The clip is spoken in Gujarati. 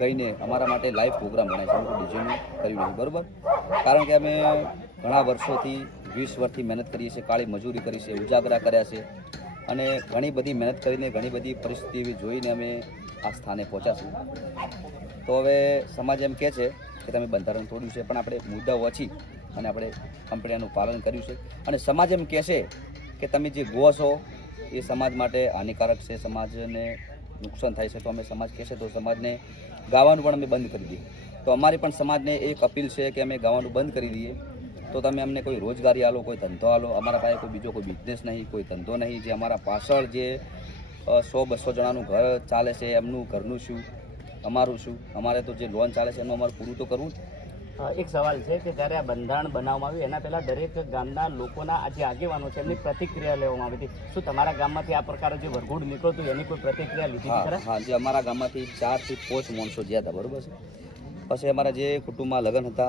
ગઈને અમારા માટે લાઈવ પ્રોગ્રામ બનાવે છે, અમે ડીજેનું કર્યું નથી, બરાબર? કારણ કે અમે ઘણા વર્ષોથી 20 વર્ષથી મહેનત કરીએ છીએ, કાળી મજૂરી કરી છે, ઉજાગરા કર્યા છે અને ઘણી બધી મહેનત કરીને ઘણી બધી પરિસ્થિતિ એવી જોઈને અમે આ સ્થાને પહોંચ્યા છીએ. તો હવે સમાજ એમ કહે છે કે તમે બંધારણ તોડ્યું છે, પણ આપણે મુદ્દાઓ વાંચી અને આપણે કંપનીનું પાલન કર્યું છે. અને સમાજ એમ કહેશે કે તમે જે ગો છો એ સમાજ માટે હાનિકારક છે, સમાજને નુકસાન થાય છે. તો અમે સમાજ કહેશે તો સમાજને ગાવાનું પણ અમે બંધ કરી દઈએ. તો અમારી પણ સમાજને એક અપીલ છે કે અમે ગાવાનું બંધ કરી દઈએ. તો તમે અમને કોઈ રોજગારી આલો, કોઈ ધંધો આલો. અમારા પાસે કોઈ બીજો કોઈ બિઝનેસ નહીં, કોઈ ધંધો નહીં. જે અમારા પાછળ જે 100-200 જણાનું ઘર ચાલે છે એમનું ઘરનું શું, અમારું શું? અમારે તો જે લોન ચાલે છે એનું અમારે પૂરું તો કરવું જ. એક સવાલ છે કે જ્યારે આ બંધારણ બનાવવામાં આવ્યું એના પહેલાં દરેક ગામના લોકોના જે આગેવાનો છે એમની પ્રતિક્રિયા લેવામાં આવી હતી. શું તમારા ગામમાંથી આ પ્રકારે જે વરઘોડ નીકળ્યું હતું એની કોઈ પ્રતિક્રિયા લીધી હતી? હા, જે અમારા ગામમાંથી 4 થી 5 માણસો ગયા હતા, બરાબર છે. પછી અમારા જે કુટુંબમાં લગ્ન હતા